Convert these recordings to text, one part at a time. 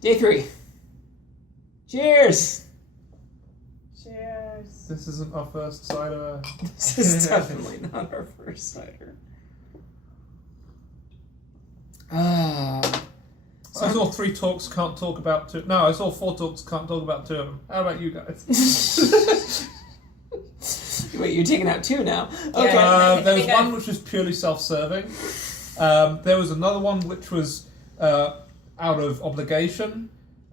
Day 3. Cheers! Cheers. This isn't our first cider. This is definitely not our first cider. I saw 3 talks, can't talk about 2. No, I saw 4 talks, can't talk about 2 of them. How about you guys? Wait, you're taking out 2 now? Okay. There was one which was purely self-serving. There was another one which was out of obligation.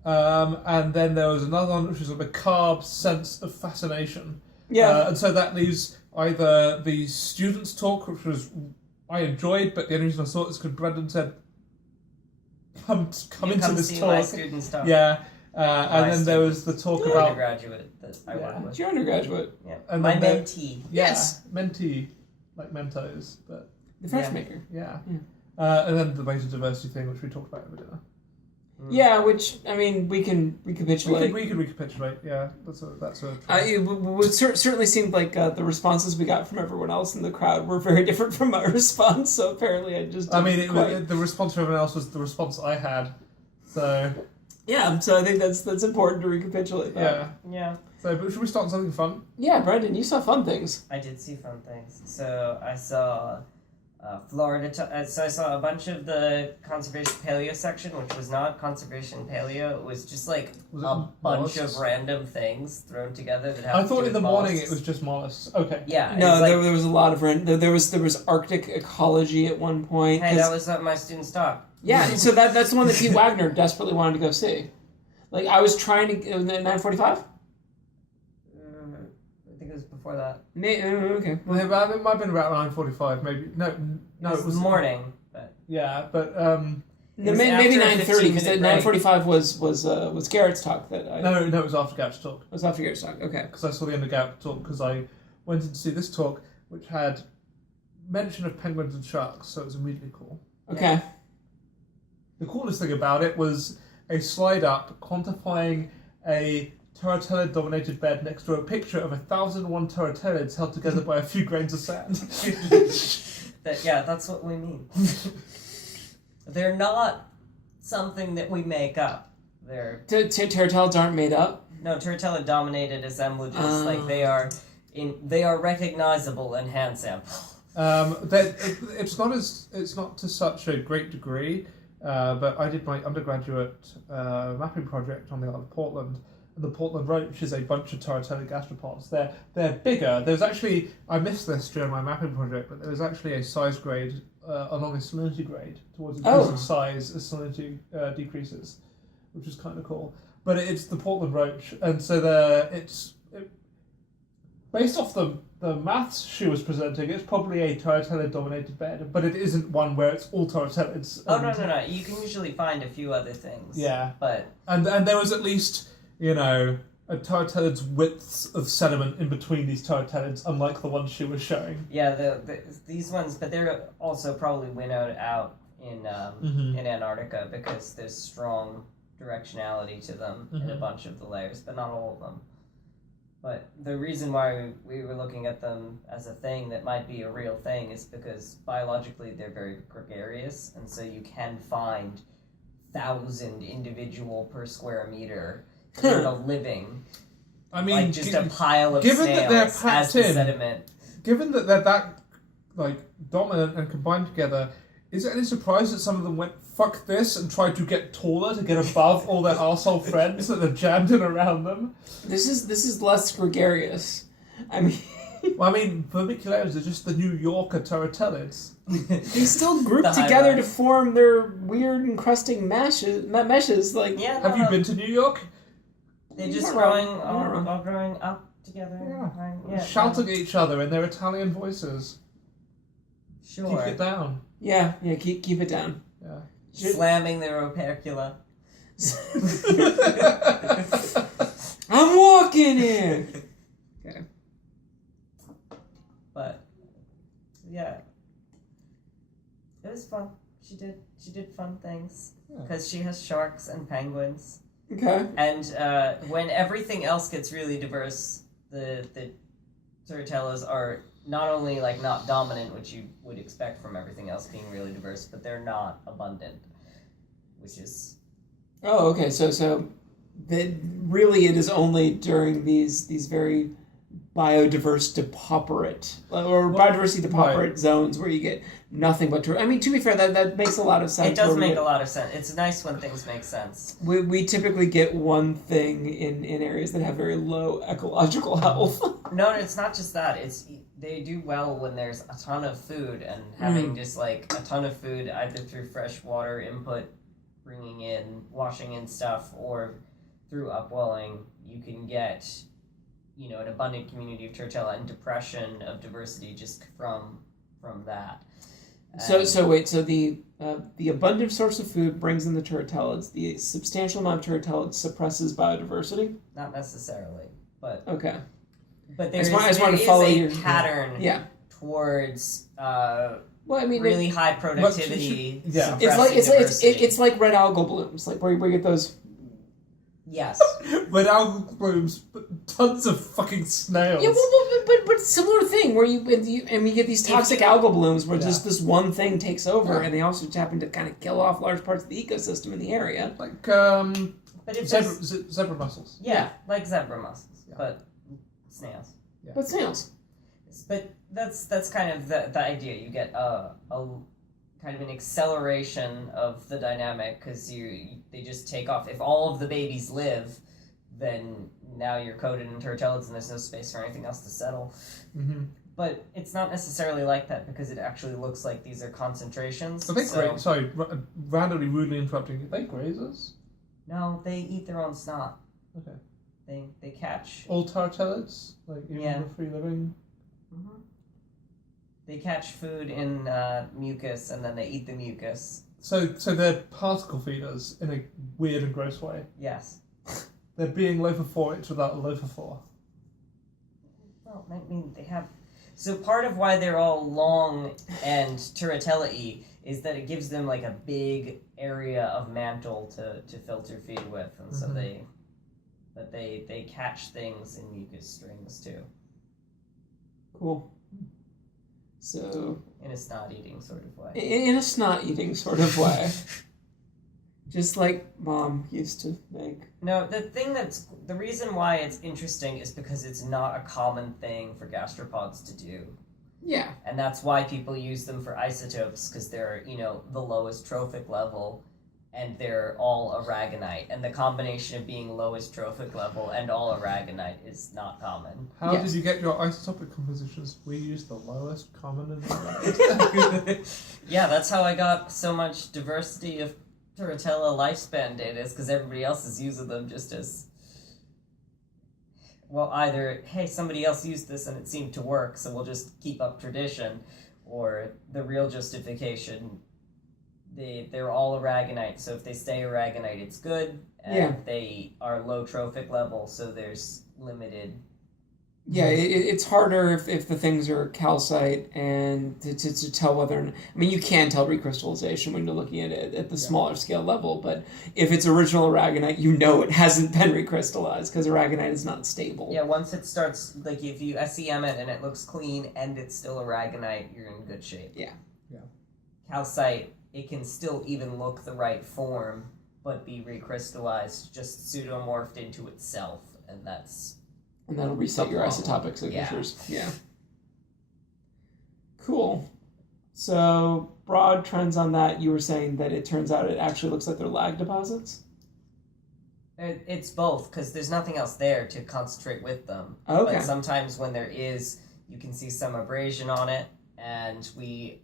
And then there was another one which was a macabre sense of fascination. Yeah. And so that leaves either the students' talk, which was I enjoyed, but the only reason I saw it is because Brendan said, come into this see talk. My students' talk. Yeah. And then there was the talk my about... undergraduate that I work with. It's your undergraduate. Yeah. And My then mentee. Yes. Mentee, like Mentos, but... The French maker. Yeah. Yeah. And then the racial diversity thing, which we talked about over dinner. Yeah, which, I mean, we can recapitulate. We can recapitulate, yeah. That's a It certainly seemed like the responses we got from everyone else in the crowd were very different from my response, so apparently I just the response from everyone else was the response I had, so... Yeah, so I think that's important to recapitulate that. Yeah. So, but should we start on something fun? Yeah, Brendan, you saw fun things. I did see fun things. So I saw Florida. So I saw a bunch of the conservation paleo section, which was not conservation paleo. It was just like a bunch of random things thrown together. That I thought in the morning mollusks. it was just mollusks. Okay. Yeah. No, there was a lot of there was Arctic ecology at one point. Hey, that was my student's talk. Yeah, so that's the one that Pete Wagner desperately wanted to go see. Like, I was trying to... 9:45? I think it was before that. Okay. Well, it might have been about 9:45, maybe. No, it was morning. But yeah, but maybe 9:30 because 9:45 was Garrett's talk that I... No, it was after Garrett's talk. It was after Garrett's talk. Okay. Because I saw the end of Garrett's talk because I went in to see this talk, which had mention of penguins and sharks, so it was immediately cool. Okay. The coolest thing about it was a slide up quantifying a turritella-dominated bed next to a picture of 1,001 turritellids held together by a few grains of sand. That's what we mean. They're not something that we make up. They're Turritellids aren't made up? No, turritella-dominated assemblages. Like they are recognizable in hand samples. It's not to such a great degree. But I did my undergraduate mapping project on the Isle of Portland, and the Portland roach is a bunch of turritella gastropods. They're bigger. There's actually, I missed this during my mapping project, but there was actually a size grade along a salinity grade towards increasing size as salinity decreases, which is kind of cool. But it's the Portland roach, and so based off the maths she was presenting, it's probably a turritella-dominated bed, but it isn't one where it's all turritellids. Oh, no. You can usually find a few other things. Yeah. But... And there was at least, a turritellid's width of sediment in between these turritellids, unlike the ones she was showing. Yeah, these ones, but they're also probably winnowed out in Antarctica because there's strong directionality to them in a bunch of the layers, but not all of them. But the reason why we were looking at them as a thing that might be a real thing is because biologically they're very gregarious, and so you can find 1,000 individual per square meter in a living. I mean, like just a pile of given snails that they're packed as the sediment. Given that they're that dominant and combined together, is it any surprise that some of them went fuck this and tried to get taller to get above all their arsehole friends that are jammed in around them? This is less gregarious. I mean... vermicularis are just the New Yorker turritellids. They still group together to form their weird encrusting meshes. Like, have you been to New York? They're just growing up together. Yeah. Shouting at each other in their Italian voices. Sure. Keep it down. Yeah, keep it down. Yeah. Slamming their opercula. I'm walking in. Okay. But yeah, it was fun. She did fun things because she has sharks and penguins. Okay. And when everything else gets really diverse, the turritellas are not only not dominant, which you would expect from everything else being really diverse, but they're not abundant, which is Oh, okay. So that really it is only during these very biodiverse depauperate or biodiversity depauperate zones where you get nothing but I mean, to be fair, that makes a lot of sense. It does make a lot of sense. It's nice when things make sense. We typically get one thing in areas that have very low ecological health. No, it's not just that. They do well when there's a ton of food, and having just like a ton of food either through fresh water input, bringing in, washing in stuff, or through upwelling, you can get, an abundant community of turtella and depression of diversity just from that. So the abundant source of food brings in the turritella. The substantial amount of turritella suppresses biodiversity. Not necessarily, but okay. But there is a pattern towards really high productivity. Yeah, it's like red algal blooms, like where you get those. Yes. Red algal blooms, but tons of fucking snails. Yeah, but similar thing where you get these toxic algal blooms where just this one thing takes over, and they also just happen to kind of kill off large parts of the ecosystem in the area. Like but if zebra mussels. Yeah, like zebra mussels, but snails. Yeah. But snails. But that's kind of the idea. You get a kind of an acceleration of the dynamic because they just take off. If all of the babies live, then now you're coated in turtellets and there's no space for anything else to settle. Mm-hmm. But it's not necessarily like that because it actually looks like these are concentrations. Are they sorry, randomly, rudely interrupting. Are they grazers? No, they eat their own snot. Okay. They catch... All turtellets? Like, even the free living? Mm-hmm. They catch food in mucus, and then they eat the mucus. So they're particle feeders in a weird and gross way? Yes. They're being lophophoric without a lophophore. Well, I mean, they have... So part of why they're all long and turritella-y is that it gives them, like, a big area of mantle to filter feed with, and so they catch things in mucus strings, too. Cool. So... In a snot-eating sort of way. In a snot-eating sort of way. Just like Mom used to make. No, the reason why it's interesting is because it's not a common thing for gastropods to do. Yeah. And that's why people use them for isotopes, because they're, the lowest trophic level, and they're all aragonite. And the combination of being lowest trophic level and all aragonite is not common. How did you get your isotopic compositions? We use the lowest common denominator. Yeah, that's how I got so much diversity of turritella lifespan data, is because everybody else is using them just as... Well, either, hey, somebody else used this and it seemed to work, so we'll just keep up tradition, or the real justification... They're all aragonite, so if they stay aragonite, it's good, and they are low trophic level, so there's limited... Yeah, it's harder if the things are calcite, and to tell whether... I mean, you can tell recrystallization when you're looking at it at the smaller scale level, but if it's original aragonite, it hasn't been recrystallized, because aragonite is not stable. Yeah, once it starts, like, if you SEM it and it looks clean, and it's still aragonite, you're in good shape. Yeah. Calcite... It can still even look the right form, but be recrystallized, just pseudomorphed into itself, and that'll reset your isotopic signatures. Yeah. Cool. So, broad trends on that, you were saying that it turns out it actually looks like they're lag deposits? It's both, because there's nothing else there to concentrate with them. Okay. But sometimes when there is, you can see some abrasion on it, and we...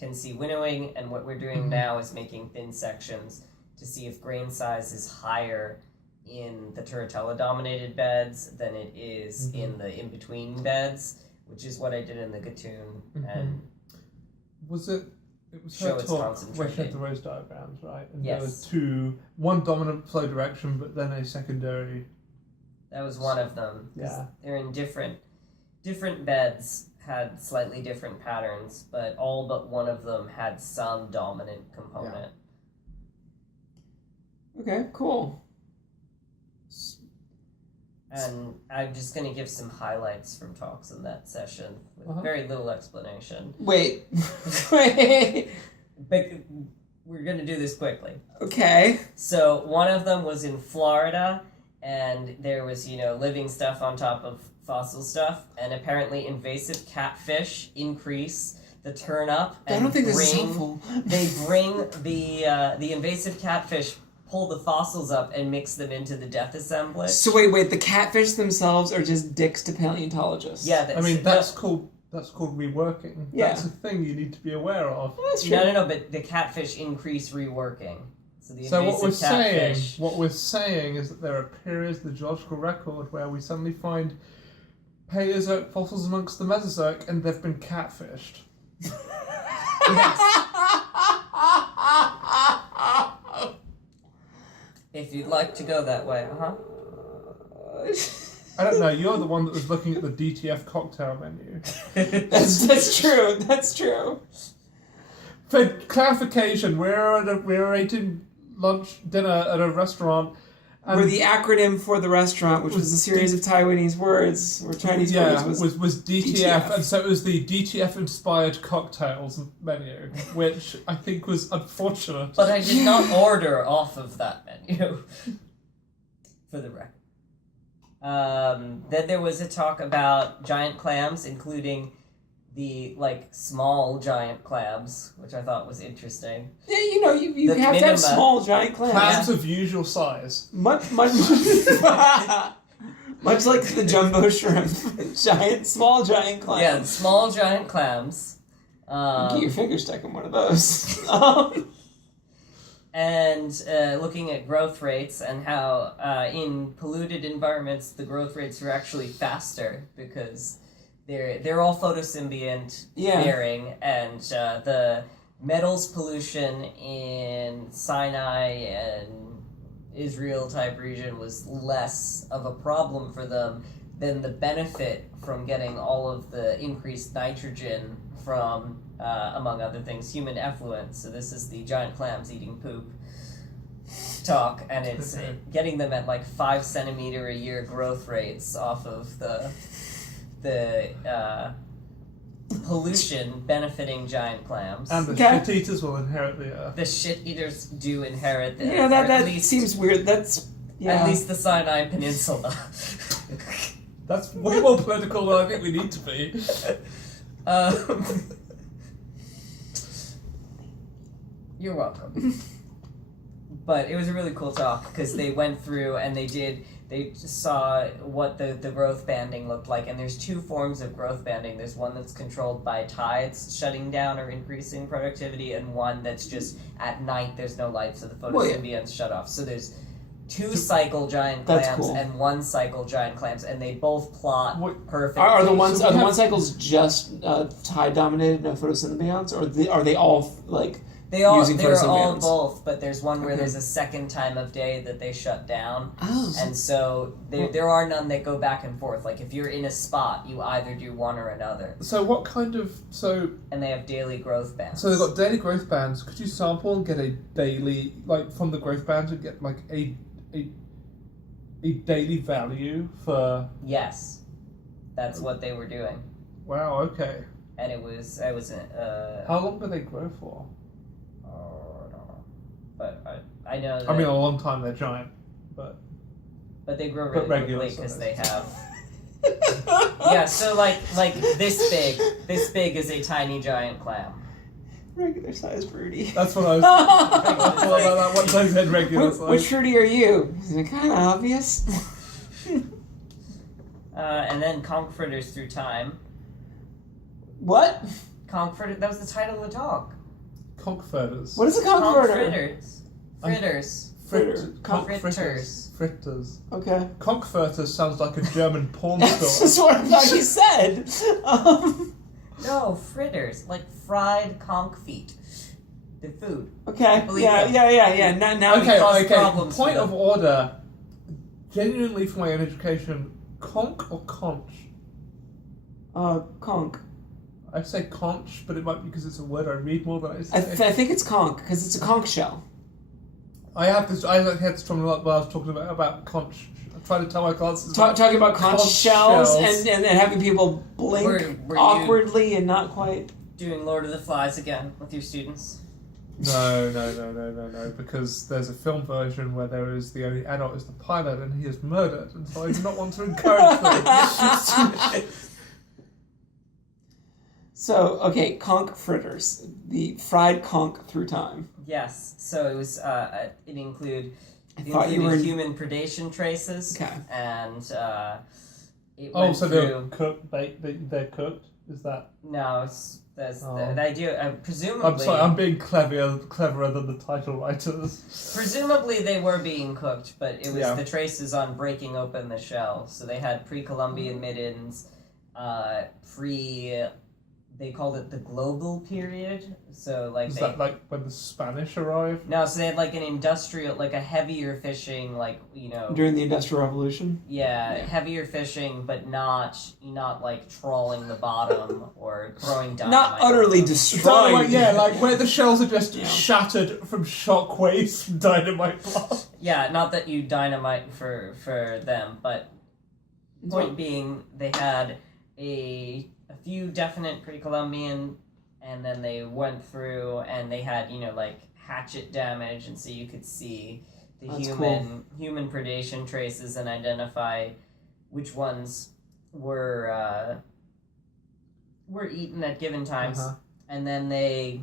can see winnowing, and what we're doing now is making thin sections to see if grain size is higher in the turritella-dominated beds than it is in the in-between beds, which is what I did in the Gatun. And it was her talk where she had the rose diagrams, right? And there were one dominant flow direction, but then a secondary... That was one of them. Yeah. They're in different beds, had slightly different patterns, but all but one of them had some dominant component. Yeah. Okay, cool. And I'm just going to give some highlights from talks in that session with very little explanation. Wait. But we're going to do this quickly. Okay. So one of them was in Florida, and there was, living stuff on top of fossil stuff, and apparently invasive catfish increase the turn up. And I don't think this is helpful. They bring the invasive catfish, pull the fossils up, and mix them into the death assemblage. So wait, the catfish themselves are just dicks to paleontologists. Yeah, that's called reworking. Yeah. That's a thing you need to be aware of. That's true. No, but the catfish increase reworking. So the So invasive what we're saying is that there are periods in the geological record where we suddenly find Paleozoic fossils amongst the Mesozoic, and they've been catfished. Yes. If you'd like to go that way, I don't know, you're the one that was looking at the DTF cocktail menu. That's true. That's true. For clarification, we're eating dinner at a restaurant. Where the acronym for the restaurant, which was a series of Taiwanese words, or Chinese words, was DTF, and so it was the DTF-inspired cocktails menu, which I think was unfortunate. But I did not order off of that menu, for the record. Then there was a talk about giant clams, including the, small giant clams, which I thought was interesting. Yeah, you have to have small giant clams. Clams of usual size. Much like the jumbo shrimp. Small giant clams. Yeah, small giant clams. Get your finger stuck in one of those. And looking at growth rates and how in polluted environments the growth rates are actually faster because they're all photosymbiont bearing, and the metals pollution in Sinai and Israel type region was less of a problem for them than the benefit from getting all of the increased nitrogen from, among other things, human effluent. So this is the giant clams eating poop talk, and it's getting them at 5 centimeter a year growth rates off of the pollution benefiting giant clams. And the shit eaters will inherit the earth. The shit eaters do inherit the earth. Yeah, that seems weird. That's at least the Sinai Peninsula. That's way more political than I think we need to be. You're welcome. But it was a really cool talk because they went through and they saw what the growth banding looked like, and there's 2 forms of growth banding. There's one that's controlled by tides shutting down or increasing productivity, and one that's just at night there's no light, so the photosymbionts shut off. So there's 2 cycle giant clams and 1 cycle giant clams, and they both plot perfectly. Are the one cycles just tide dominated, no photosymbionts, or are they all they're all both, but there's one where there's a second time of day that they shut down. Oh. And so there are none that go back and forth. If you're in a spot, you either do one or another. So what kind of... And they have daily growth bands. So they've got daily growth bands. Could you sample and get a daily... from the growth bands and get a daily value for... Yes. That's what they were doing. Wow, okay. And it was how long do they grow for? But I know that... I mean, a long time they're giant, but they grow really quickly because they have... Yeah, so this big is a tiny giant clam. Regular sized Rudy. That's what I was... What size head regular size? Which Rudy are you? Is it kind of obvious? And then Conch Fritters Through Time. What? Conch Fritters, that was the title of the talk. Conch fritters. What is a conch fritter? Fritters. Fritters. Okay. Conch fritters sounds like a German porn store. That's what I thought you said. No, fritters, like fried conch feet. The food. Okay. Yeah. Now okay. Problems Point of order. Genuinely, for my own education, conch or conch? Conch. I say conch, but it might be because it's a word I read more than I say. I think it's conch because it's a conch shell. I had this from when I was talking about conch. I'm trying to tell my classes talking about conch shells. And having people blink were awkwardly and not quite. Doing Lord of the Flies again with your students? No, because there's a film version where there is the only adult is the pilot and he is murdered, and so I do not want to encourage them. So, okay, conch fritters. The fried conch through time. Yes, so it was, it included human predation traces, Okay. and it went so through... they're cooked? Is that... No, the idea, presumably... I'm sorry, I'm being cleverer than the title writers. Presumably they were being cooked, but it was the traces on breaking open the shell. So they had pre-Columbian middens, they called it the global period. So like Is that like when the Spanish arrived? No, so they had like an industrial, like a heavier fishing, like, During the Industrial Revolution? Yeah, heavier fishing, but not like trawling the bottom or throwing dynamite. Not utterly destroying. Like where the shells are just shattered from shockwaves from dynamite blast. Yeah, not that you dynamite for them, but point being, they had a few definite pre-Columbian, and then they went through and they had, like hatchet damage, and so you could see the human predation traces and identify which ones were eaten at given times. And then they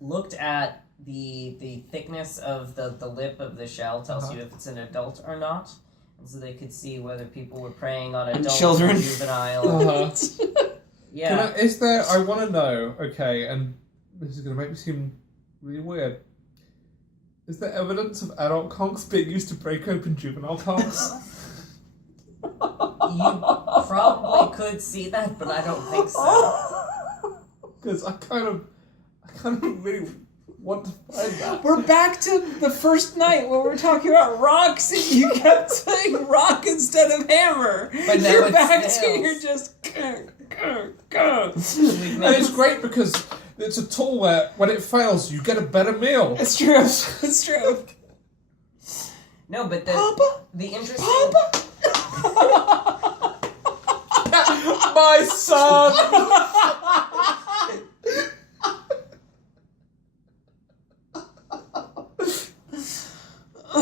looked at the thickness of the lip of the shell, tells you if it's an adult or not. And so they could see whether people were preying on adults children. or juvenile. Yeah. I want to know, okay, and this is going to make me seem really weird. Is there evidence of adult conchs being used to break open juvenile conchs? You probably could see that, but I don't think so. Because I kind of really want to find that. We're back to the first night when we were talking about rocks, and you kept saying rock instead of hammer. But now you're it's back nails. to you're just And it's great because it's a tool where when it fails, you get a better meal. It's true. It's true. No, but the interesting... Papa? My son!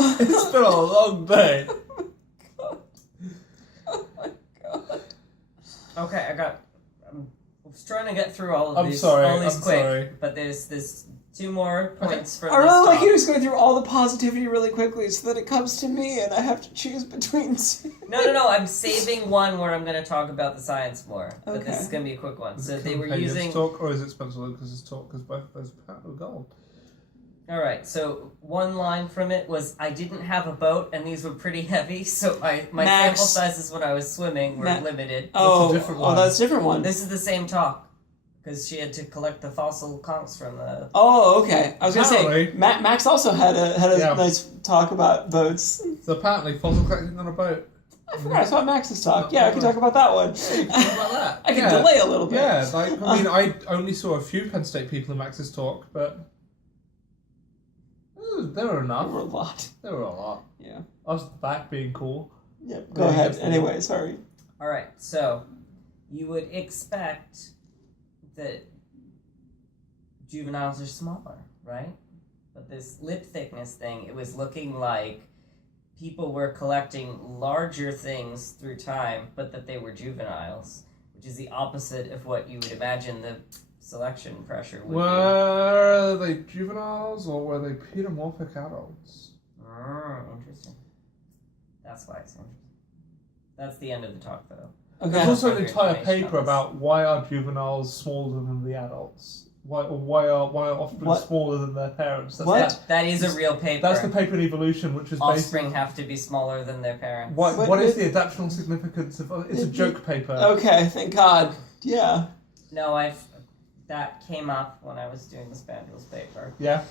It's been a long day. Oh my god. Okay, I was trying to get through all of these. Sorry, all these I'm quick, sorry. But there's 2 more points from I this really like talk. you just going through all the positivity really quickly so that it comes to me and I have to choose between two. No, I'm saving one where I'm going to talk about the science more. But this Okay. is going to be a quick one. Is So it they were Companion's using... talk, or is it Spencer Lucas's talk? Because both of those are patent of gold. Alright, so one line from it was, I didn't have a boat, and these were pretty heavy, so my Max. sample sizes when I was swimming were limited. Oh, That's a different one. That's a different one. This is the same talk, because she had to collect the fossil conchs from the... Oh, okay. I was going to say, Apparently- Max also had a Yeah. nice talk about boats. So apparently, fossil collecting on a boat. I forgot I saw Max's talk. Yeah, I can talk about that one. What about that? I can delay a little bit. Yeah, I only saw a few Penn State people in Max's talk, but there were enough. There were a lot. There were a lot. Yeah. I was back being cool. Yep. Go ahead. Anyway, sorry. Alright, so you would expect that juveniles are smaller, right? But this lip thickness thing, it was looking like people were collecting larger things through time, but that they were juveniles, which is the opposite of what you would imagine the selection pressure would Were they juveniles or were they pedomorphic adults? be. Interesting. That's why it's interesting. That's the end of the talk, though. Okay. There's also an Further entire information paper on this. about why are juveniles smaller than the adults? Why are offspring What? smaller than their parents? That's What? That is a real paper. That's the paper in evolution, which is Offspring have to be smaller than their parents. What is the adaptional significance of? It's a joke paper. Okay, thank God. Yeah. No, that came up when I was doing the Spandrels paper. Yeah.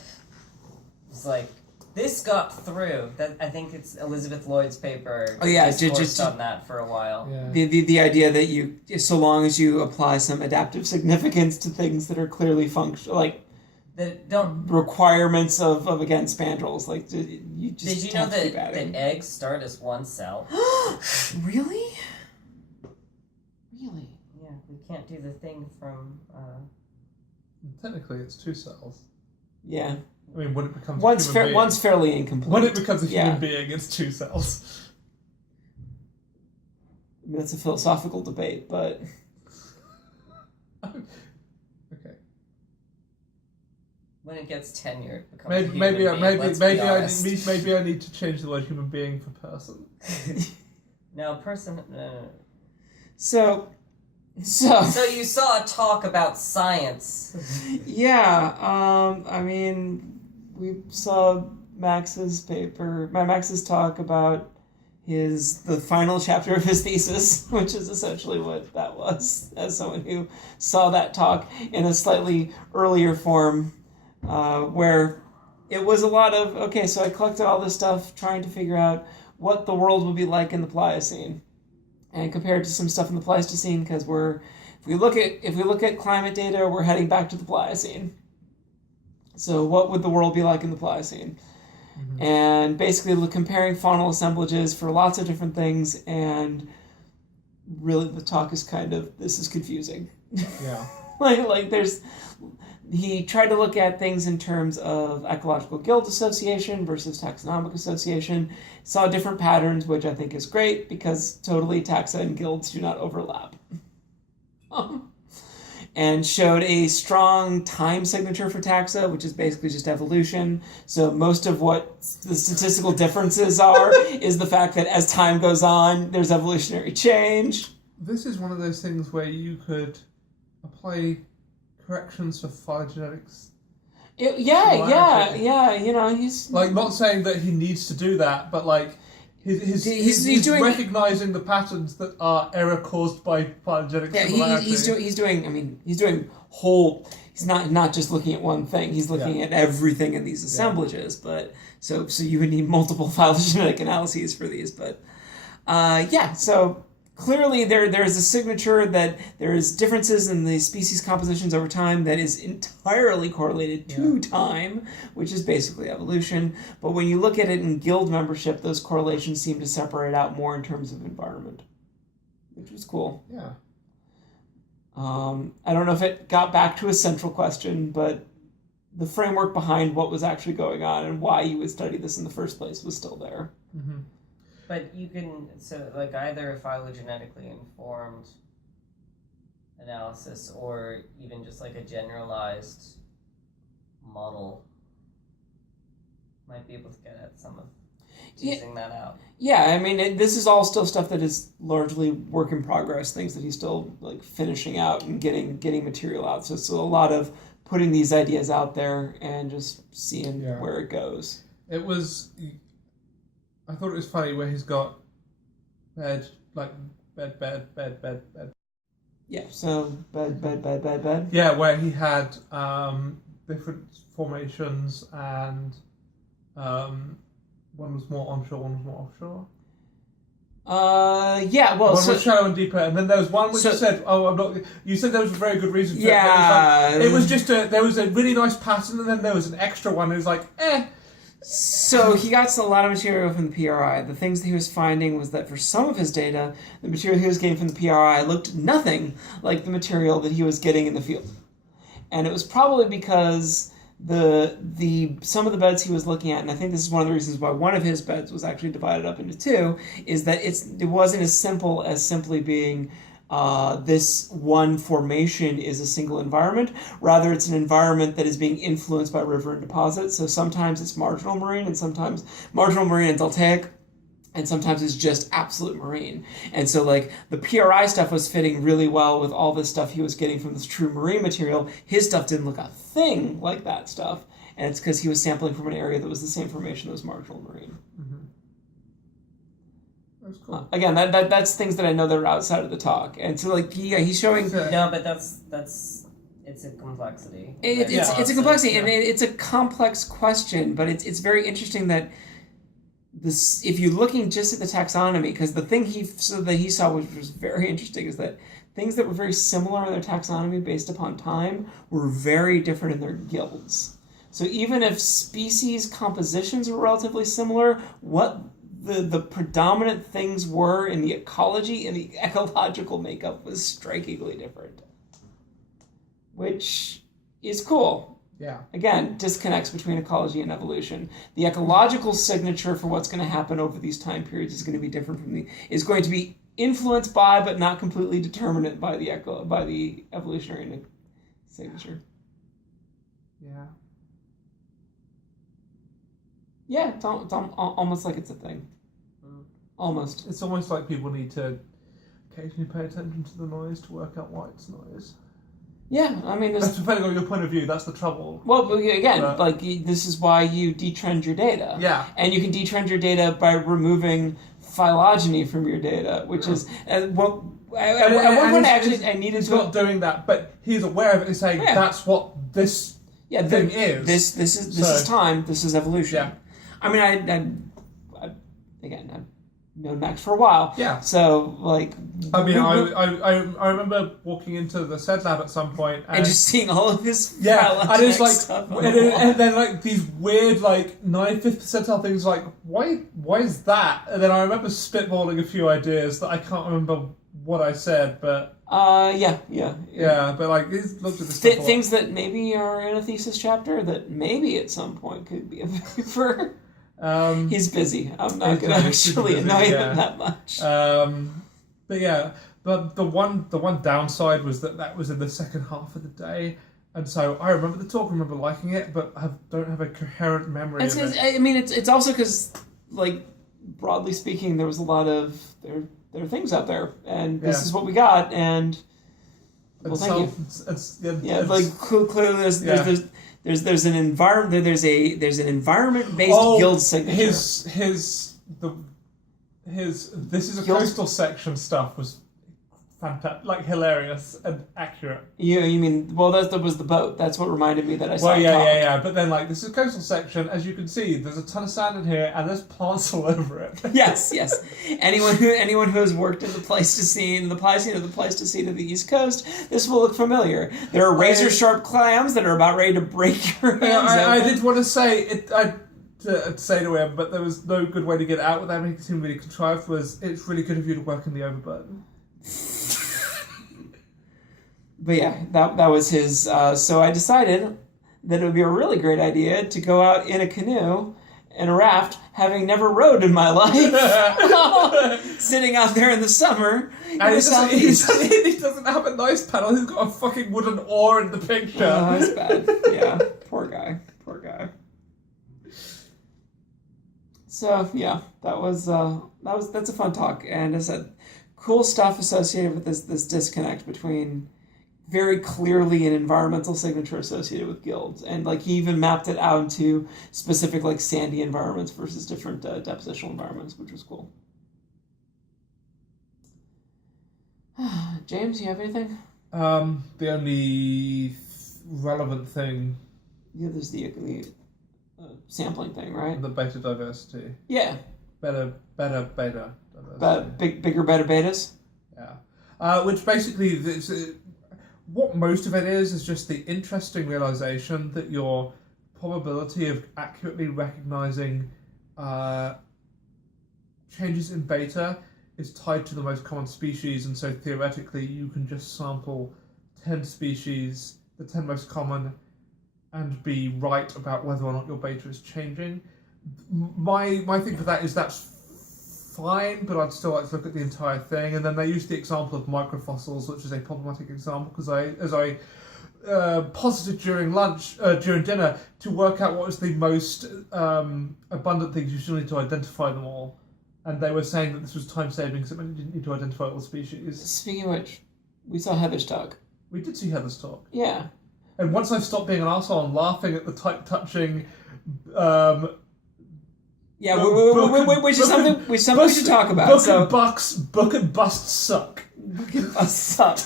It's like, this got through. That I think it's Elizabeth Lloyd's paper. Oh, yeah, Discoursed on that for a while. Yeah. The idea that you, so long as you apply some adaptive significance to things that are clearly functional, like That don't. requirements of again spandrels, like you just Did you know have to that, keep adding. that eggs start as one cell? Really? Really? Yeah, we can't do the thing from. Technically, it's 2 cells. Yeah. I mean, when it becomes One's a human being, one's fairly incomplete. when it becomes a human Yeah. being, it's 2 cells. I mean, that's a philosophical debate, but Okay. When it gets tenure, it becomes a human Maybe being, let's be honest. maybe I need to change the word human being for person. No, person. No. so So you saw a talk about science. yeah. I mean, we saw Max's talk about the final chapter of his thesis, which is essentially what that was, as someone who saw that talk in a slightly earlier form, where it was a lot of, okay, so I collected all this stuff trying to figure out what the world would be like in the Pliocene, and compared to some stuff in the Pleistocene, because if we look at climate data, we're heading back to the Pliocene. So what would the world be like in the Pliocene? Mm-hmm. And basically comparing faunal assemblages for lots of different things, and really the talk is kind of, this is confusing. Yeah. He tried to look at things in terms of ecological guild association versus taxonomic association, saw different patterns, which I think is great because totally taxa and guilds do not overlap. And showed a strong time signature for taxa, which is basically just evolution. So most of what the statistical differences are is the fact that as time goes on, there's evolutionary change. This is one of those things where you could apply corrections for phylogenetics. Yeah. You know, he's like, not saying that he needs to do that, but like he's doing recognizing the patterns that are error caused by phylogenetic similarity. He's doing whole. He's not just looking at one thing. He's looking at everything in these assemblages. But so you would need multiple phylogenetic analyses for these. But so clearly there's a signature that there is differences in the species compositions over time that is entirely correlated to time, which is basically evolution. But when you look at it in guild membership, those correlations seem to separate out more in terms of environment, which was cool. Yeah. I don't know if it got back to a central question, but the framework behind what was actually going on and why you would study this in the first place was still there. Mm-hmm. But you can, either a phylogenetically informed analysis or even just like a generalized model might be able to get at some of teasing that out. Yeah, I mean, this is all still stuff that is largely work in progress, things that he's still like finishing out and getting material out. So it's a lot of putting these ideas out there and just seeing where it goes. I thought it was funny where he's got bed. Yeah, so bed. Yeah, where he had different formations and one was more onshore, one was more offshore. Well, one was shallow and deeper, and then there was one which you said, "I'm not." You said there was a very good reason for it. Yeah, it was just there was a really nice pattern, and then there was an extra one. It was like, eh. So he got a lot of material from the PRI. The things that he was finding was that for some of his data, the material he was getting from the PRI looked nothing like the material that he was getting in the field. And it was probably because some of the beds he was looking at, and I think this is one of the reasons why one of his beds was actually divided up into two, is that it wasn't as simple as simply being this one formation is a single environment. Rather, it's an environment that is being influenced by river and deposit. So sometimes it's marginal marine, and sometimes marginal marine and deltaic, and sometimes it's just absolute marine. And so like the PRI stuff was fitting really well with all this stuff he was getting from this true marine material. His stuff didn't look a thing like that stuff. And it's because he was sampling from an area that was the same formation that was marginal marine. Mm-hmm. That's cool. Again, that's things that I know that are outside of the talk. And so like he's showing... No, but that's it's a complexity. It's a complexity, and it's a complex question, but it's very interesting that this, if you're looking just at the taxonomy, because the thing he saw, which was very interesting, is that things that were very similar in their taxonomy based upon time were very different in their guilds. So even if species compositions were relatively similar, what the predominant things were in the ecology and the ecological makeup was strikingly different, which is cool. Yeah. Again, disconnects between ecology and evolution. The ecological signature for what's going to happen over these time periods is going to be different is going to be influenced by, but not completely determinate by the evolutionary signature. Yeah. Yeah, it's almost like it's a thing. Almost. It's almost like people need to occasionally pay attention to the noise to work out why it's noise. Yeah, I mean... That's depending on your point of view, that's the trouble. Well, again, this is why you detrend your data. Yeah. And you can detrend your data by removing phylogeny from your data, which is... At one point, I needed he's to... not doing that, but he's aware of it and saying, that's what this thing is. This is time, this is evolution. Yeah. I mean, I've known Max for a while. Yeah. So, like... I mean, I remember walking into the SED lab at some point and just seeing all of his and it's like, stuff and then like these weird like 95th percentile things like, why is that? And then I remember spitballing a few ideas that I can't remember what I said, but... Yeah, but like, he's looked at this things that maybe are in a thesis chapter that maybe at some point could be a paper. He's busy. I'm not going to actually annoy him that much. But yeah, the one downside was that was in the second half of the day, and so I remember the talk, I remember liking it, but I don't have a coherent memory of it. I mean, it's also because, like, broadly speaking, there was a lot of there are things out there, and this is what we got, and well, thank you. Clearly there's an environment. There's an environment-based guild signature. His this is a coastal section stuff was fantastic, like hilarious and accurate. You mean that was the boat. That's what reminded me that I saw. Well, yeah. But then like this is a coastal section, as you can see, there's a ton of sand in here, and there's plants all over it. yes. Anyone who has worked in the Pleistocene of the East Coast, this will look familiar. There are razor sharp clams that are about ready to break your hands. I did want to say it. To say to him, but there was no good way to get out without making it seem really contrived. It's really good of you to work in the overburden. But yeah, that was his. So I decided that it would be a really great idea to go out in a canoe, in a raft, having never rowed in my life, sitting out there in the summer. And he doesn't have a nice paddle. He's got a fucking wooden oar in the picture. Oh, that's bad. Yeah, poor guy. So yeah, that's a fun talk, and as I said, cool stuff associated with this disconnect between very clearly an environmental signature associated with guilds, and like he even mapped it out into specific like sandy environments versus different depositional environments, which was cool. James, you have anything? The only relevant thing. Yeah, there's the sampling thing, right? The beta diversity. Yeah. Better diversity. Bigger, better betas? Yeah. Which basically, what most of it is just the interesting realization that your probability of accurately recognizing changes in beta is tied to the most common species, and so theoretically you can just sample 10 species, the 10 most common, and be right about whether or not your beta is changing. My thing for that is that's fine, but I'd still like to look at the entire thing. And then they use the example of microfossils, which is a problematic example because as I posited during dinner to work out what was the most abundant things, you still need to identify them all. And they were saying that this was time saving, so you didn't need to identify all the species. Speaking of which, we saw Heather's talk. We did see Heather's talk. Yeah. And once I stopped being an arsehole and laughing at the type-touching... which is something we should talk about. Book and busts suck. Book and busts suck.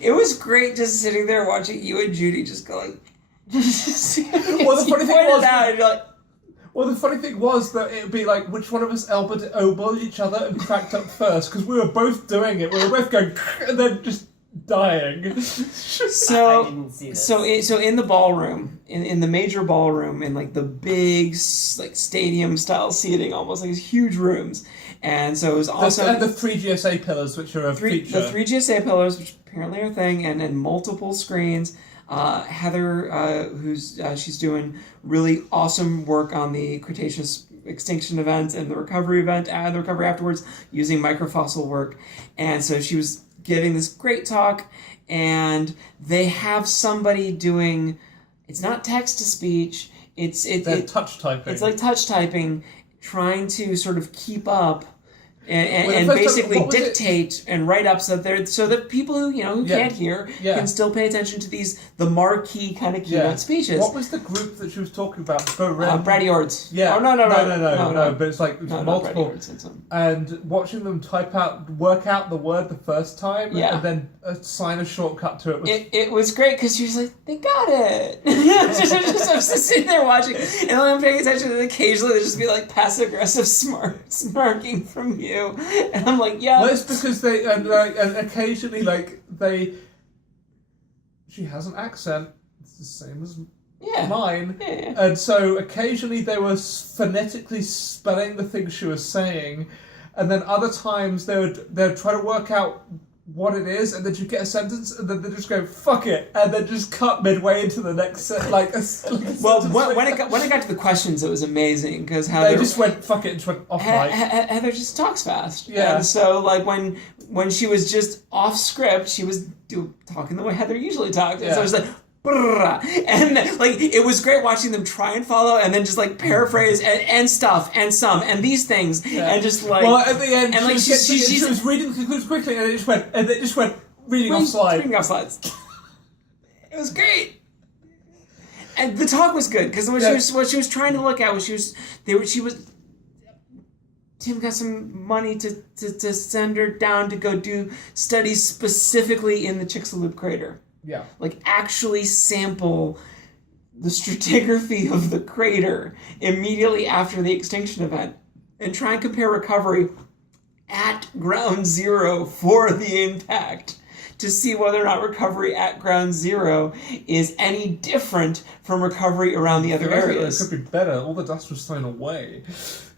It was great just sitting there watching you and Judy just going... Well, the funny thing was that it would be like, which one of us elbowed each other and cracked up first? Because we were both doing it. We were both going, and then just dying. I didn't see this. So in the ballroom, in the major ballroom, in like the big like stadium style seating, almost like these huge rooms, and so it was also and the 3 GSA pillars, which are a feature. The 3 GSA pillars, which apparently are a thing, and multiple screens. Heather, she's doing really awesome work on the Cretaceous extinction event and the recovery event and the recovery afterwards using microfossil work. And so she was giving this great talk, and they have somebody doing, it's not text to speech, it's touch typing. It's like touch typing, trying to sort of keep up and Well, basically dictate and write up so that people who can't hear can still pay attention to the marquee kind of keynote speeches. What was the group that she was talking about? Bradyords. Yeah. Oh, no. But it's like multiple. And watching them work out the word the first time, and then assign a shortcut to it. It was great because she was like, they got it. I was just sitting there watching, and I'm paying attention, and occasionally there'd just be like passive aggressive smirking from you. And I'm like, yeah. Well, it's because they and occasionally she has an accent. It's the same as mine, and so occasionally they were phonetically spelling the things she was saying, and then other times they'd try to work out what it is, and then you get a sentence, and then they just go fuck it, and then just cut midway into the next when it got to the questions, it was amazing because they just went fuck it and just went off mic. Heather just talks fast, and so like when she was just off script, she was talking the way Heather usually talks, and so it was like. And like it was great watching them try and follow and then just like paraphrase and stuff and some and these things and just like at the end and she was reading the conclusion quickly and it just went reading off slides. It was great. And the talk was good because what she was trying to look at was Tim got some money to send her down to go do studies specifically in the Chicxulub crater. Yeah. Like, actually sample the stratigraphy of the crater immediately after the extinction event and try and compare recovery at ground zero for the impact to see whether or not recovery at ground zero is any different from recovery around the other areas. It could be better. All the dust was thrown away.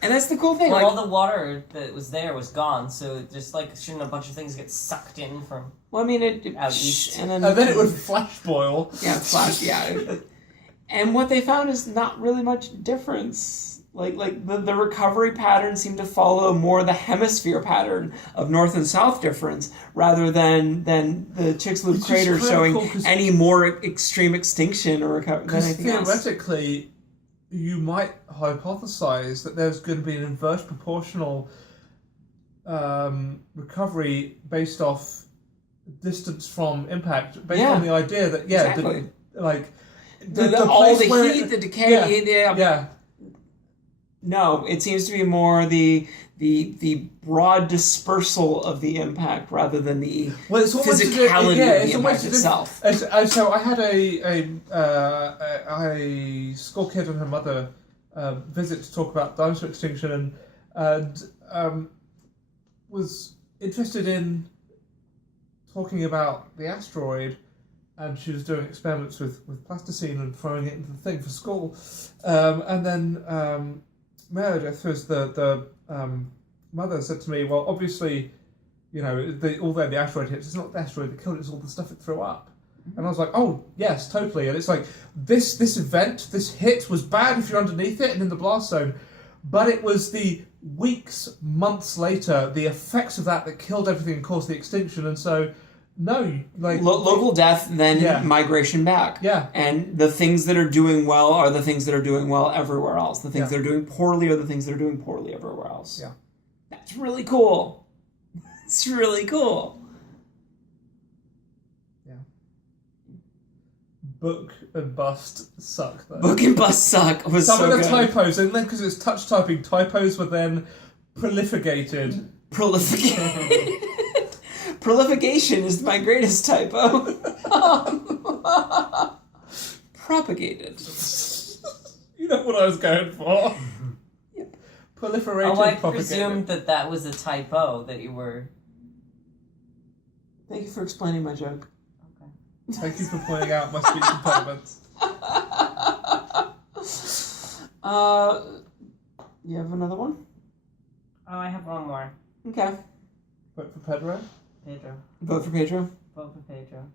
And that's the cool thing. Well, all the water that was there was gone, so just like shouldn't a bunch of things get sucked in from? Well, I mean, out east, and then it would flash boil. Yeah, flash. Yeah, and what they found is not really much difference. Like the recovery pattern seemed to follow more the hemisphere pattern of north and south difference rather than the Chicxulub crater showing any more extreme extinction or recovery than anything else. Theoretically, you might hypothesize that there's going to be an inverse proportional recovery based off distance from impact, based on the idea that exactly. all the heat, the decay, No, it seems to be more the broad dispersal of the impact rather than the physicality of the impact itself. So I had a school kid and her mother visit to talk about dinosaur extinction and was interested in talking about the asteroid, and she was doing experiments with plasticine and throwing it into the thing for school, and then Meredith, who's the mother, said to me, well, obviously, although the asteroid hits, it's not the asteroid that killed it, it's all the stuff it threw up. And I was like, oh, yes, totally. And it's like, this event, this hit was bad if you're underneath it and in the blast zone, but it was the weeks, months later, the effects of that killed everything and caused the extinction. And so, no, local death, then migration back. Yeah. And the things that are doing well are the things that are doing well everywhere else. The things that are doing poorly are the things that are doing poorly everywhere else. Yeah. That's really cool. It's really cool. Yeah. Book and bust suck, though. Book and bust suck was Some so of the good. typos, and then because it's touch typing, typos were then prolificated. Prolification is my greatest typo. Propagated. You know what I was going for. Yep. Proliferated, I propagated. presumed that was a typo that you were... Thank you for explaining my joke. Okay. Thank you for pointing out my speech impediments. You have another one? Oh, I have one more. Okay. Vote for Pedro? Pedro. Vote for Pedro? Vote for Pedro.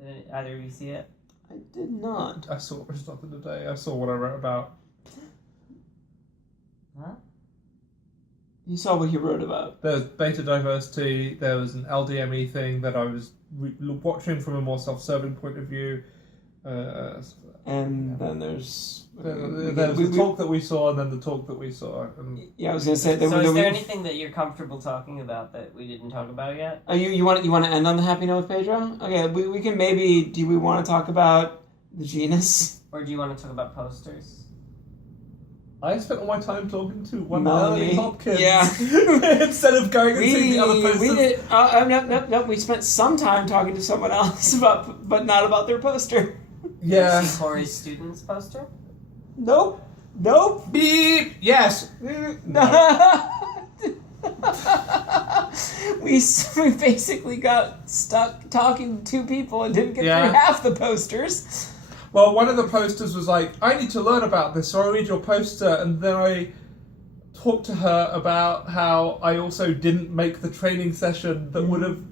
Did either of you see it? I did not. I saw something today. I saw what I wrote about. Huh? You saw what he wrote about. There was beta diversity. There was an LDME thing that I was watching from a more self-serving point of view. And then there's... There was the talk that we saw, and then the talk that we saw. Yeah, I was going to say... So is there anything that you're comfortable talking about that we didn't talk about yet? Oh, you want to end on the happy note with Pedro? Okay, we can maybe... Do we want to talk about the genus? Or do you want to talk about posters? I spent all my time talking to one Melanie Hopkins. Yeah. Instead of going and seeing the other posters. We did... no, we spent some time talking to someone else, but not about their poster. Yeah. Did you see Corey's student's poster? Nope. Beep. Yes. No. we basically got stuck talking to two people and didn't get through half the posters. Well, one of the posters was like, I need to learn about this, so I read your poster, and then I talked to her about how I also didn't make the training session that would have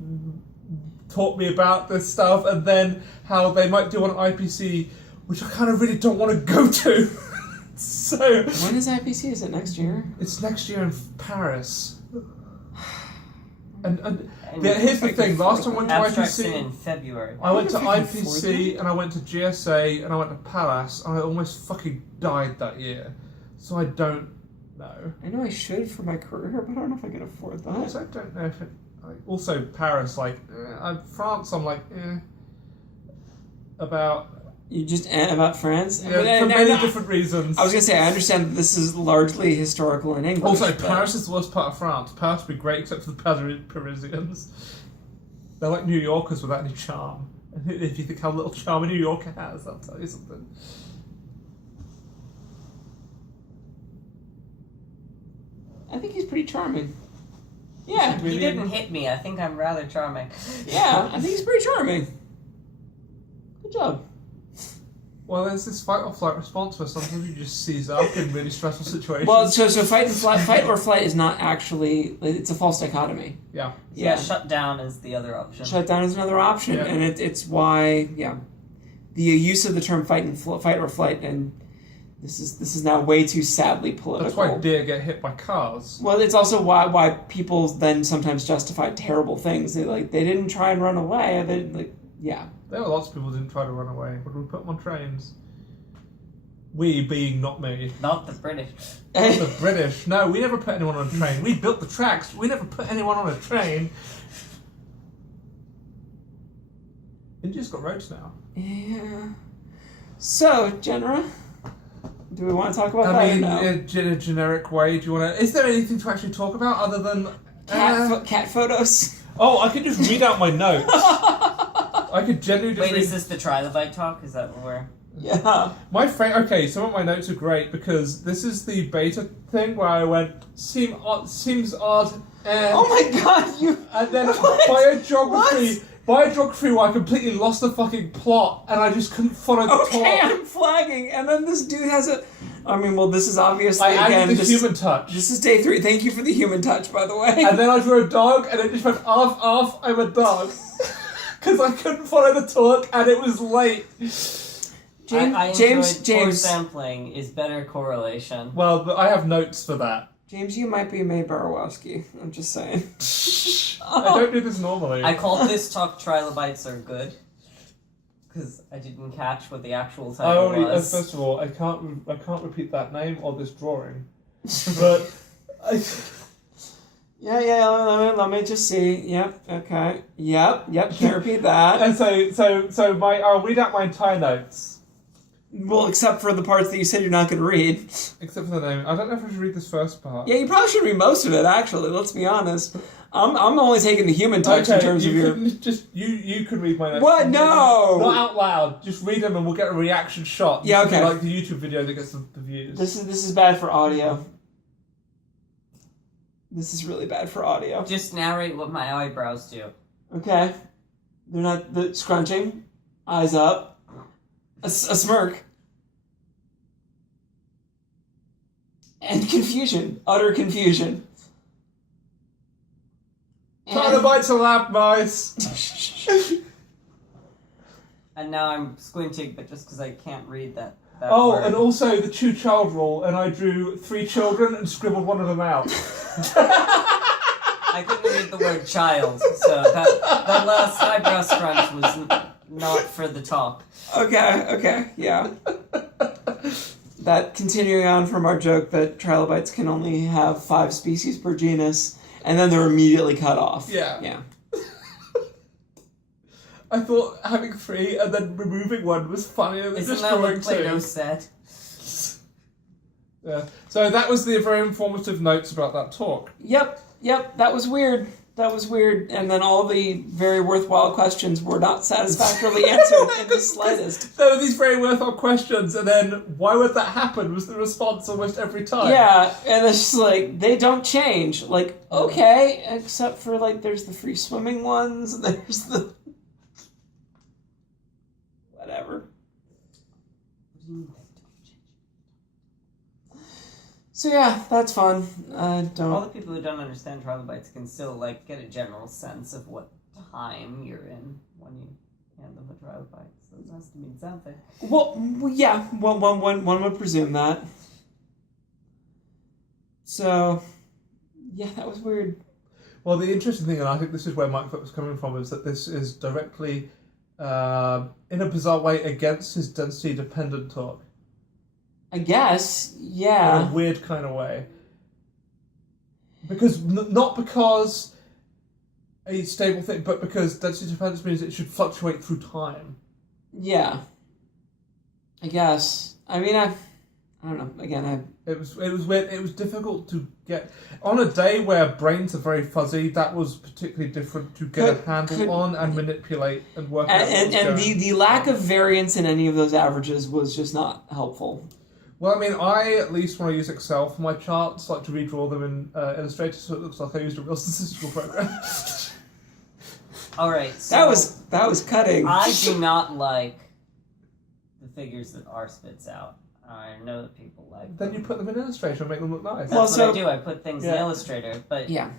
taught me about this stuff, and then how they might do an IPC, which I kind of really don't want to go to. So when is IPC? Is it next year? It's next year in Paris. And here's the thing. Last time I went to IPC in February. I went to IPC and I went to GSA and I went to Palace and I almost fucking died that year. So I don't know. I know I should for my career, but I don't know if I can afford that. Also, I don't know if it... Also, Paris, France, I'm like, about... You just about France? Yeah, for many different reasons. I was going to say, I understand that this is largely historical in English. Also, Paris is the worst part of France. Paris would be great except for the Parisians. They're like New Yorkers without any charm. And if you think how little charm a New Yorker has, I'll tell you something. I think he's pretty charming. Yeah. He didn't hit me. I think I'm rather charming. Yeah, I think he's pretty charming. Good job. Well, there's this fight or flight response where sometimes you just seize up in really stressful situations. Well, so fight or flight is not actually... It's a false dichotomy. Yeah. Yeah, shut down is the other option. Shut down is another option, and it's why, the use of the term fight or flight, and this is now way too sadly political. That's why deer get hit by cars. Well, it's also why people then sometimes justify terrible things. They didn't try and run away. There were lots of people who didn't try to run away, but we put them on trains. We being not me. Not the British. Not the British. No, we never put anyone on a train. We built the tracks. We never put anyone on a train. India's got roads now. Yeah. So, Genera, do we want to talk about that? I mean, or no? in a generic way, do you want to... Is there anything to actually talk about other than... Cat photos? Oh, I could just read out my notes. I could genuinely just Wait, is this the trilobite talk? Is that what we're... Yeah. Okay, some of my notes are great because this is the beta thing where I went, seems odd, and... Oh my god, you... And then What? biogeography where I completely lost the fucking plot and I just couldn't follow the Okay, talk. I'm flagging, and then this dude has a... I mean, well, this is obviously, I added again... the human touch. This is day 3. Thank you for the human touch, by the way. And then I drew a dog and it just went, off, I'm a dog. Because I couldn't follow the talk and it was late. James core sampling is better correlation. Well, I have notes for that. James, you might be May Borowski. I'm just saying. I don't do this normally. I called this talk trilobites are good. Because I didn't catch what the actual title was. First of all, I can't repeat that name or this drawing. But... Yeah, let me just see. Yep, okay. Yep, can't repeat that. And so I'll read out my entire notes. Well, except for the parts that you said you're not going to read. Except for the name. I don't know if I should read this first part. Yeah, you probably should read most of it, actually, let's be honest. I'm only taking the human touch in terms of your... You could read my notes. What? No! Not out loud. Just read them and we'll get a reaction shot. Yeah, okay. Like the YouTube video that gets the views. This is bad for audio. This is really bad for audio. Just narrate what my eyebrows do. Okay. They're not... The scrunching. Eyes up. A smirk. And confusion. Utter confusion. Trying to bite some lap mice. And now I'm squinting, but just because I can't read that Oh, word. and also the two-child rule, and I drew 3 children and scribbled one of them out. I couldn't read the word child, so that last eyebrow scrunch was not for the talk. Okay, yeah. That continuing on from our joke that trilobites can only have 5 species per genus, and then they're immediately cut off. Yeah. I thought having 3 and then removing 1 was funnier than Isn't that what destroying 2. Plato said? Yeah. So that was the very informative notes about that talk. Yep, that was weird. And then all the very worthwhile questions were not satisfactorily answered in the slightest. There were these very worthwhile questions, and then why would that happen was the response almost every time. Yeah, and it's just like, they don't change. Like, okay, except for, like, there's the free swimming ones, and there's the... whatever. So yeah, that's fun. All the people who don't understand trilobites can still like get a general sense of what time you're in when you hand them a trilobite. So it has to mean something. Well, yeah, one would presume that. So, yeah, that was weird. Well, the interesting thing, and I think this is where Mike Foot was coming from, is that this is directly, in a bizarre way, against his density-dependent talk. I guess, In yeah. a weird kind of way. Because, not because a stable thing, but because density dependence means it should fluctuate through time. Yeah. I guess. I mean, I don't know. Again, It was weird. It was difficult to get on a day where brains are very fuzzy. That was particularly different to get a handle on and manipulate and work out. And the lack of variance in any of those averages was just not helpful. Well, I mean, I at least when I use Excel for my charts, like to redraw them in Illustrator, so it looks like I used a real statistical program. All right. So That was cutting. I do not like the figures that R spits out. I know that people like Then them. you put them in Illustrator and make them look nice. That's what I do. I put things in Illustrator, but Yeah.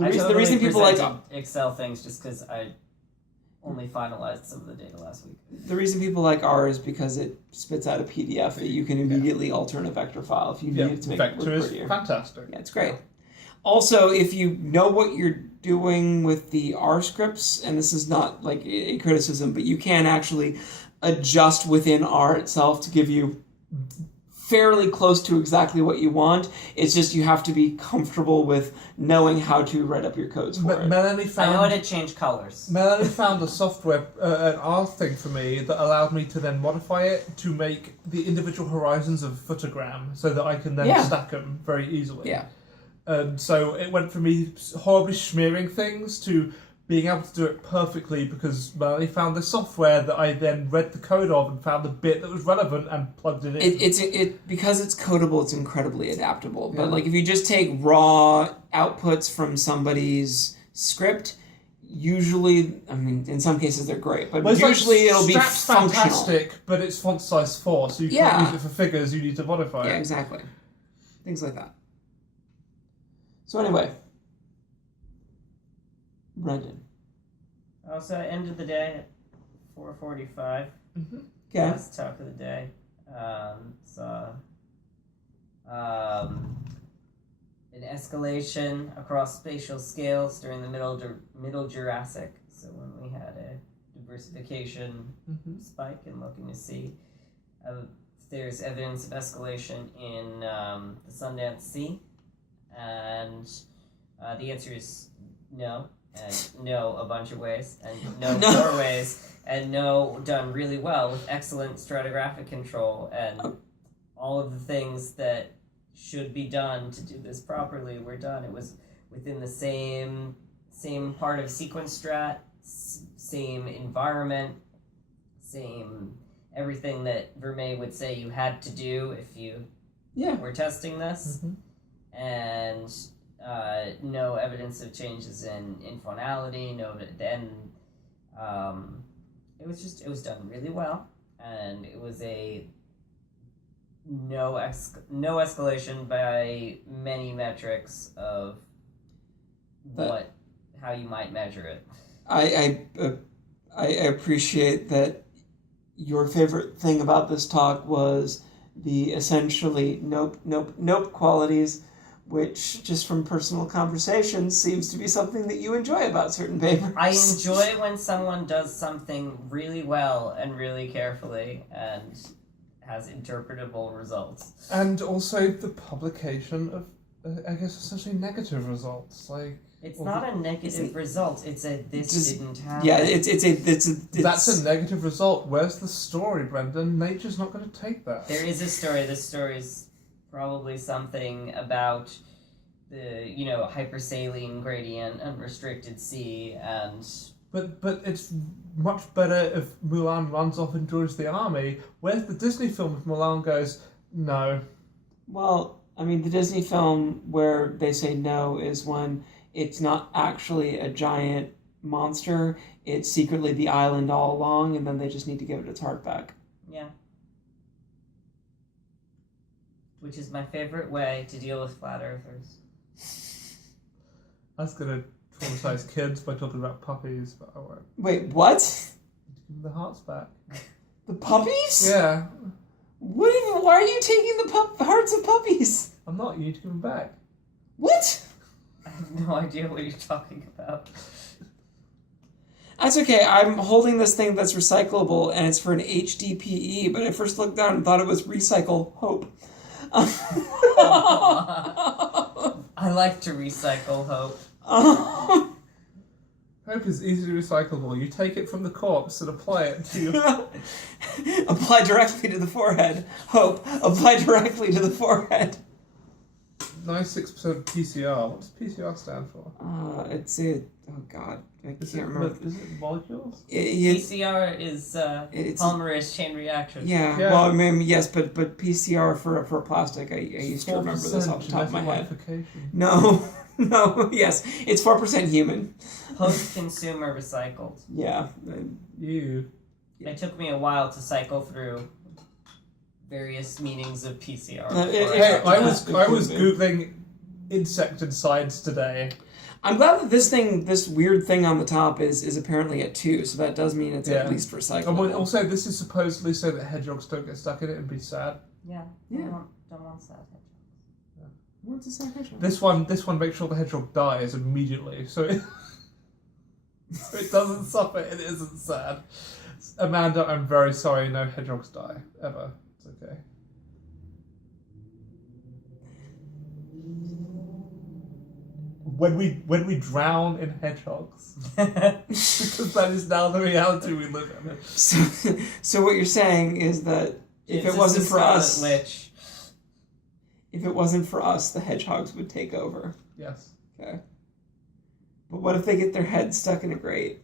I The reason people like Excel things just because I only finalized some of the data last week. The reason people like R is because it spits out a PDF that you can immediately alter in a vector file if you need it to make it Vector look is prettier. fantastic. Yeah, it's great. Also, if you know what you're doing with the R scripts, and this is not like a criticism, but you can actually adjust within R itself to give you fairly close to exactly what you want. It's just you have to be comfortable with knowing how to write up your codes for it. Melanie I know how found to change colors. Melanie found a software, an R thing for me that allowed me to then modify it to make the individual horizons of a photogram so that I can then stack them very easily. Yeah. And so it went from me horribly smearing things to being able to do it perfectly because Melanie found the software that I then read the code of and found the bit that was relevant and plugged it in. It because it's codable, it's incredibly adaptable. But like if you just take raw outputs from somebody's script, usually, I mean, in some cases they're great, but Well, usually it'll be Strat's functional. fantastic, but it's font size 4, so you can't use it for figures. You need to modify it. Yeah, exactly. Things like that. So anyway, Brendan. So I ended the day at 4:45. Mm-hmm. Okay. Last talk of the day. Saw an escalation across spatial scales during the middle Jurassic. So when we had a diversification spike and looking to see if there's evidence of escalation in the Sundance Sea. And the answer is no. And no a bunch of ways, and no 4 ways, and no done really well with excellent stratigraphic control, and all of the things that should be done to do this properly were done. It was within the same part of sequence strat, same environment, same everything that Vermeer would say you had to do if you were testing this, and no evidence of changes in infonality. It was done really well, and it was a no escalation by many metrics of how you might measure it. I appreciate that your favorite thing about this talk was the essentially nope qualities, which just from personal conversations seems to be something that you enjoy about certain papers. I enjoy when someone does something really well and really carefully and has interpretable results. And also the publication of, I guess, essentially negative results. Like, it's not a negative result. It's a didn't happen. Yeah, it's that's a negative result. Where's the story, Brendan? Nature's not going to take that. There is a story. This story's probably something about the hypersaline gradient and restricted sea and. But it's much better if Mulan runs off and joins the army. Where's the Disney film if Mulan goes no? Well, I mean, the Disney film where they say no is when it's not actually a giant monster. It's secretly the island all along, and then they just need to give it its heart back. Yeah. Which is my favorite way to deal with flat earthers. I was going to traumatize kids by talking about puppies, but I won't. Wait, what? Give them the hearts back. The puppies? Yeah. Why are you taking the hearts of puppies? I'm not. You need to give them back. What? I have no idea what you're talking about. That's okay. I'm holding this thing that's recyclable, and it's for an HDPE, but I first looked down and thought it was Recycle Hope. I like to recycle hope. Hope is easily recyclable. You take it from the corpse and apply it to your... Apply directly to the forehead. Hope. Apply directly to the forehead. 96% PCR. What does PCR stand for? It's a... Oh, God. I can't remember. Is it molecules? PCR is it's polymerase chain reaction. Yeah, Yeah. well, I mean, yes, but PCR for a plastic, I used to remember this off the top of my head. Modification. No, yes, it's 4% human. Post-consumer recycled. Yeah. You. It took me a while to cycle through various meanings of PCR. Hey, I was Googling insecticides today. I'm glad that this weird thing on the top is apparently at 2, so that does mean it's at least recyclable. And also, this is supposedly so that hedgehogs don't get stuck in it and be sad. Yeah. Don't want sad hedgehogs. What's a sad hedgehog? This one makes sure the hedgehog dies immediately, so it doesn't suffer. It isn't sad. Amanda, I'm very sorry. No hedgehogs die ever. It's okay. When we drown in hedgehogs, because that is now the reality we live in. So what you're saying is that if it wasn't for us, the hedgehogs would take over. Yes. Okay. But what if they get their head stuck in a grate?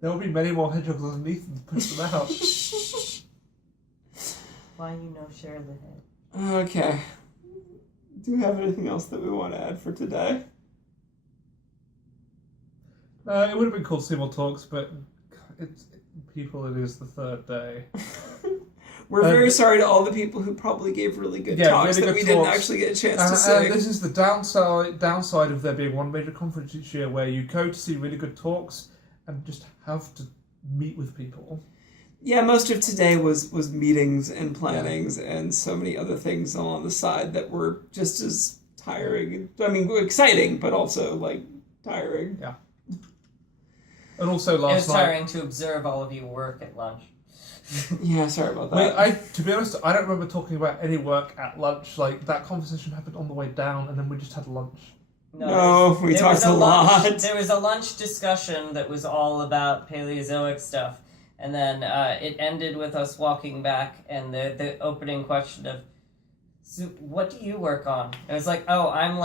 There will be many more hedgehogs underneath them to push them out. Why share the head? Okay. Do we have anything else that we want to add for today? It would have been called Seymour Talks, but it is the third day. We're very sorry to all the people who probably gave really good talks really that good we didn't talks. actually get a chance to see. And this is the downside of there being one major conference each year where you go to see really good talks and just have to meet with people. Yeah, most of today was meetings and plannings and so many other things along the side that were just as tiring. I mean, exciting, but also, tiring. Yeah. And also It was last night... tiring to observe all of you work at lunch. Yeah, sorry about that. To be honest, I don't remember talking about any work at lunch. That conversation happened on the way down, and then we just had lunch. No, we talked a lot. There was a lunch discussion that was all about Paleozoic stuff. And then it ended with us walking back, and the opening question of, so what do you work on? And it was like, oh, I'm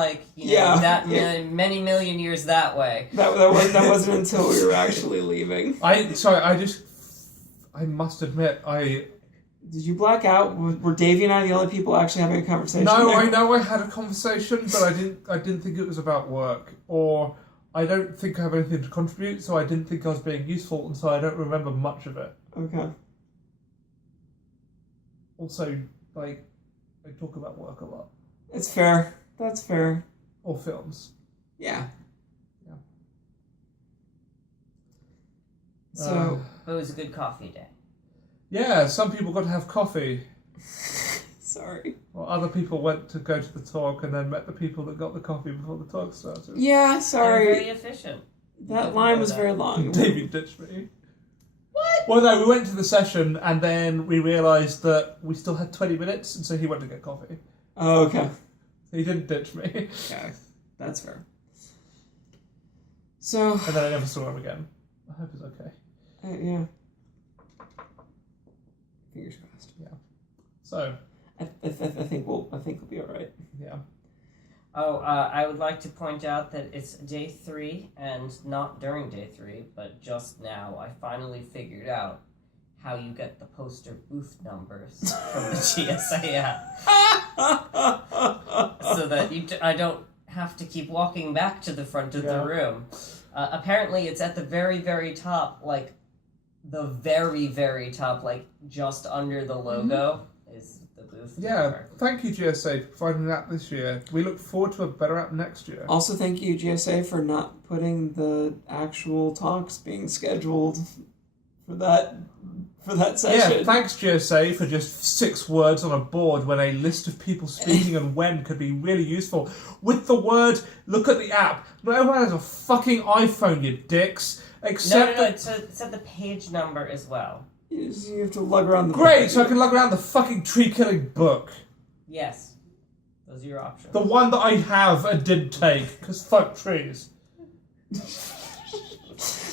many million years that way. That wasn't until we were actually leaving. I must admit, Did you black out? Were Davey and I the only people actually having a conversation? No, there? I know I had a conversation, but I didn't think it was about work, or I don't think I have anything to contribute, so I didn't think I was being useful, and so I don't remember much of it. Okay. Also, I talk about work a lot. It's fair. That's fair. Or films. Yeah. So But it was a good coffee day. Yeah, some people got to have coffee. sorry. Well, other people went to go to the talk and then met the people that got the coffee before the talk started. Yeah, They're sorry. very efficient. That line was very long. David ditched me. What? Well, no, we went to the session and then we realised that we still had 20 minutes, and so he went to get coffee. Oh, okay. He didn't ditch me. Okay, that's fair. So And then I never saw him again. I hope he's okay. yeah. Fingers crossed. Yeah. So, I think we'll be all right. yeah. Oh, I would like to point out that it's day 3, and not during day 3, but just now, I finally figured out how you get the poster booth numbers from the GSA app. So that I don't have to keep walking back to the front of the room. Apparently, it's at the very, very top, like, the very, very top, like, just under the logo is the booth number. Thank you, GSA, for providing that this year. We look forward to a better app next year. Also, thank you, GSA, for not putting the actual talks being scheduled for that session. Yeah, thanks, GSA, for just 6 words on a board when a list of people speaking and when could be really useful. With the word, look at the app. No one has a fucking iPhone, you dicks. Except No, it's at the page number as well. You have to lug around the Great, so I can lug around the fucking tree-killing book. Yes. Those are your options. The one that I have and didn't take, because fuck trees.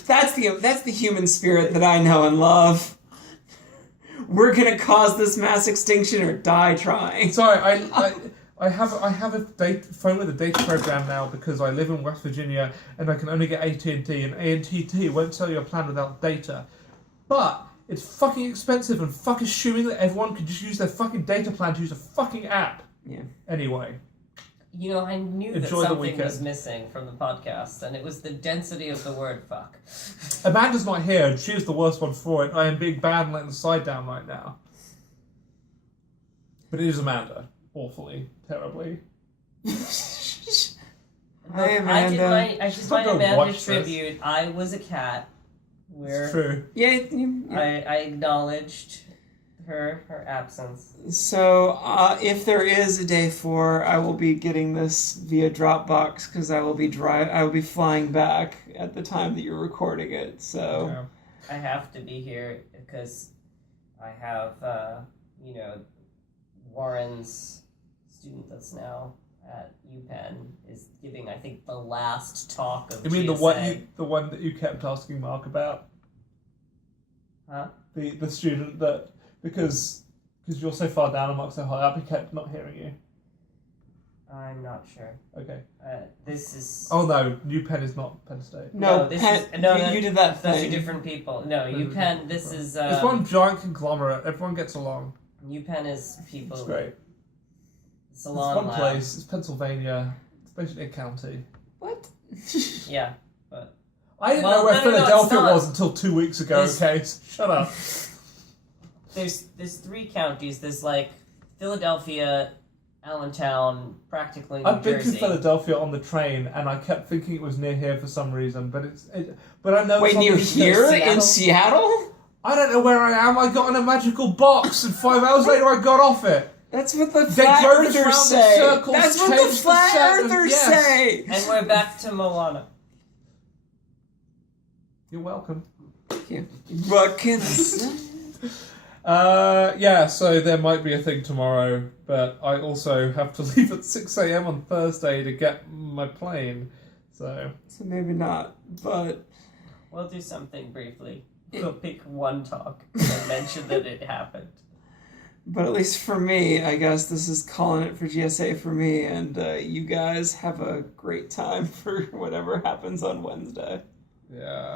That's the human spirit that I know and love. We're gonna cause this mass extinction or die trying. Sorry, I have a phone with a data program now because I live in West Virginia and I can only get AT&T, and AT&T won't sell you a plan without data. But it's fucking expensive, and fuck assuming that everyone can just use their fucking data plan to use a fucking app. Yeah. Anyway. You know, I knew that Enjoy the something weekend. was missing from the podcast, and it was the density of the word fuck. Amanda's not here, and she's the worst one for it. I am being bad and letting the side down right now. But it is Amanda. Awfully. Terribly. Hi, Amanda. I did She's my not gonna Amanda watch this. tribute. I was a cat. It's true. Yeah. I acknowledged her absence. So, if there is a day 4, I will be getting this via Dropbox because I will be flying back at the time that you're recording it. So, Yeah. I have to be here because I have, Warren's student that's now at UPenn is giving, I think, the last talk of You mean GSA. the one that you kept asking Mark about? Huh? The student that because you're so far down and Mark's so high up, he kept not hearing you. I'm not sure. Okay. This is... Oh no, New Penn is not Penn State. no, this Penn, is... No, you did that Those are thing. different people. No, UPenn, this is... It's one giant conglomerate. Everyone gets along. UPenn is people... It's great. It's a It's long one lab. place. It's Pennsylvania. It's basically a county. What? Yeah, but... I didn't Well, know where no, no, Philadelphia it's not. was until 2 weeks ago. This- Okay, so shut up. There's 3 counties. There's, like, Philadelphia, Allentown, practically New I've been to Jersey. Philadelphia on the train, and I kept thinking it was near here for some reason. But but I know. Wait, near something- here Seattle? in Seattle? I don't know where I am. I got in a magical box, and 5 hours later I got off it. That's what the They flat drove us earthers round in say. circles, That's what the changed the flat set, and earthers yes. say. And we're back to Moana. You're welcome. Thank you. What can I say? Yeah, so there might be a thing tomorrow, but I also have to leave at 6 a.m. on Thursday to get my plane, so... So maybe not, but... We'll do something briefly. We'll pick one talk and mention that it happened. But at least for me, I guess this is calling it for GSA for me, and you guys have a great time for whatever happens on Wednesday. Yeah.